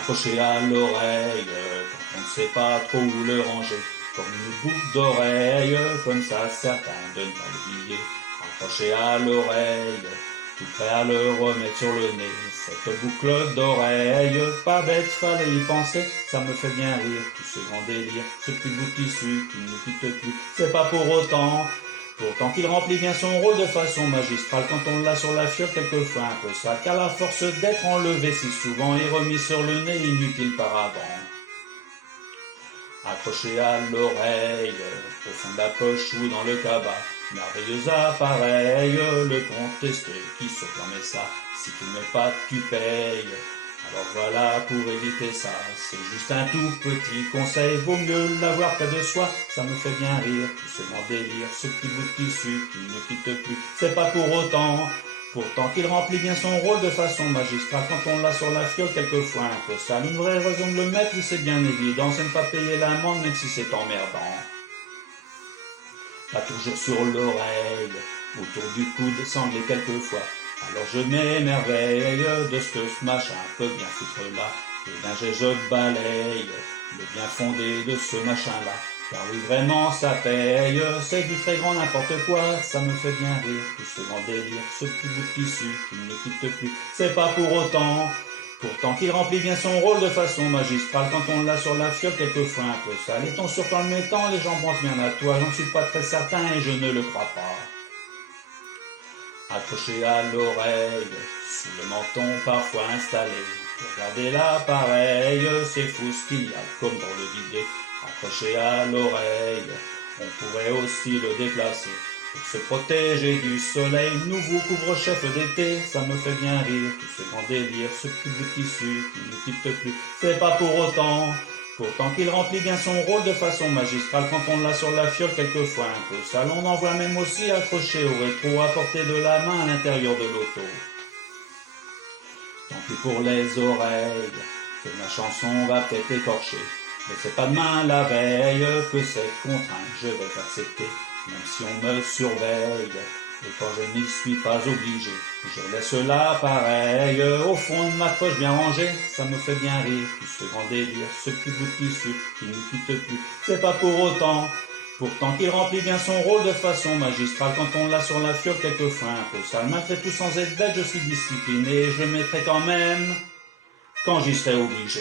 accroché à l'oreille, quand on ne sait pas trop où le ranger, comme une boucle d'oreille, comme ça certain de ne pas l'oublier, accroché à l'oreille, tout prêt à le remettre sur le nez, cette boucle d'oreille, pas bête, fallait y penser, ça me fait bien rire, tout ce grand délire, ce petit bout de tissu qui ne quitte plus, c'est pas pour autant, pourtant qu'il remplit bien son rôle de façon magistrale quand on l'a sur la fiole quelquefois un peu sale, car la force d'être enlevé si souvent et remis sur le nez inutile par avant. Accroché à l'oreille, au fond de la poche ou dans le cabas, merveilleux appareil, le contesté qui se permet ça, si tu ne mets pas tu payes. Alors voilà, pour éviter ça, c'est juste un tout petit conseil, vaut mieux l'avoir près de soi, ça me fait bien rire, tout ce grand délire, ce petit bout de tissu qui ne quitte plus, c'est pas pour autant, pourtant qu'il remplit bien son rôle de façon magistrale quand on l'a sur la fiole quelquefois un peu sale, une vraie raison de le mettre, c'est bien évident, c'est ne pas payer l'amende même si c'est emmerdant. Pas toujours sur l'oreille, autour du coude sanglé quelquefois, alors je m'émerveille de ce que ce machin peut bien foutre là, et d'un jet je balaye le bien fondé de ce machin-là. Car oui, vraiment, ça paye, c'est du très grand n'importe quoi, ça me fait bien rire, tout ce grand délire, ce petit bout de tissu qui ne quitte plus, c'est pas pour autant, pourtant qu'il remplit bien son rôle de façon magistrale quand on l'a sur la fiole quelquefois un peu sale. Et ton surtout en le mettant, les gens pensent bien à toi, j'en suis pas très certain et je ne le crois pas. Accroché à l'oreille, sous le menton parfois installé, regardez l'appareil, c'est fou ce qu'il y a comme drôle d'idée. Accroché à l'oreille, on pourrait aussi le déplacer, pour se protéger du soleil, nouveau couvre-chef d'été, ça me fait bien rire, tout ce grand délire, ce petit bout de tissu qui ne quitte plus, c'est pas pour autant, pourtant qu'il remplit bien son rôle de façon magistrale quand on l'a sur la fiole quelquefois un peu sale, on en voit même aussi accroché au rétro, à portée de la main à l'intérieur de l'auto. Tant pis pour les oreilles, que ma chanson va peut-être écorcher, mais c'est pas demain la veille que cette contrainte je vais accepter, même si on me surveille, et quand je n'y suis pas obligé, je laisse l'appareil au fond de ma poche bien rangée, ça me fait bien rire, tout ce grand délire, ce petit bout de tissu qui ne quitte plus, c'est pas pour autant, pourtant qu'il remplit bien son rôle de façon magistrale quand on l'a sur la fiole quelquefois un peu sale, malgré tout sans être bête je suis discipliné, je mettrai quand même, quand j'y serai obligé.